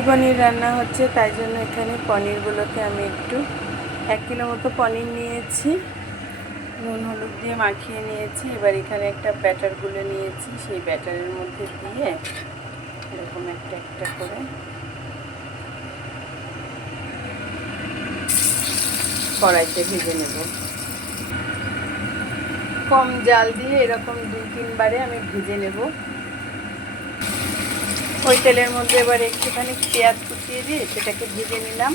শাহি পনির রান্না হচ্ছে, তাই জন্য এখানে পনিরগুলোকে আমি একটু 1 কিলো মতো পনির নিয়েছি, নুন হলুদ দিয়ে মাখিয়ে নিয়েছি। এবার এখানে একটা ব্যাটার গুলে নিয়েছি, সেই ব্যাটারের মধ্যে দিয়ে এরকম একটা একটা করে কড়াইতে ভেজে নেব। কম জাল দিয়ে এরকম 2-3 বারে আমি ভেজে নেব। ওই তেলের মধ্যে এবার একটুখানি পেঁয়াজ কুচিয়ে দিয়ে সেটাকে ভেজে নিলাম।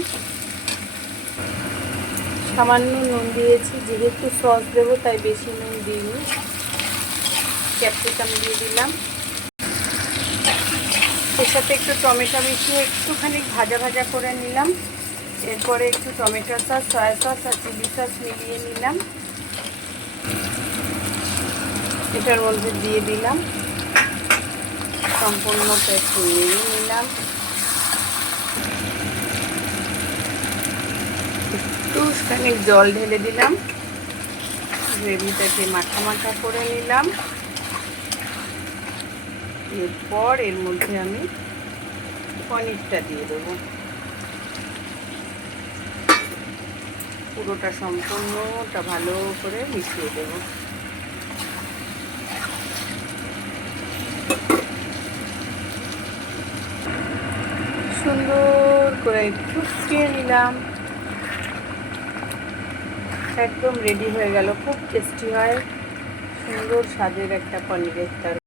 সামান্য নুন দিয়েছি, যেহেতু সস দেবো তাই বেশি নুন দিইনি। ক্যাপসিকাম দিয়ে দিলাম, এর সাথে একটু টমেটো মিশিয়ে একটুখানি ভাজা ভাজা করে নিলাম। এরপরে একটু টমেটো সস, সয়া সস আর চিলি সস মিলিয়ে নিলাম, এটার মধ্যে দিয়ে দিলাম। সম্পূর্ণটা একটু নেড়ে নিলাম, একটুখানি জল ঢেলে দিলাম, গ্রেভিটাকে মাখা মাখা করে নিলাম। এরপর এর মধ্যে আমি পনিরটা দিয়ে দেবো, পুরোটা সম্পূর্ণটা ভালো করে মিশিয়ে দেব। সুন্দর করে একটু ফুটিয়ে নিলাম, একদম রেডি হয়ে গেল। খুব টেস্টি হয়, সুন্দর স্বাদের একটা পনিরের তরকারি।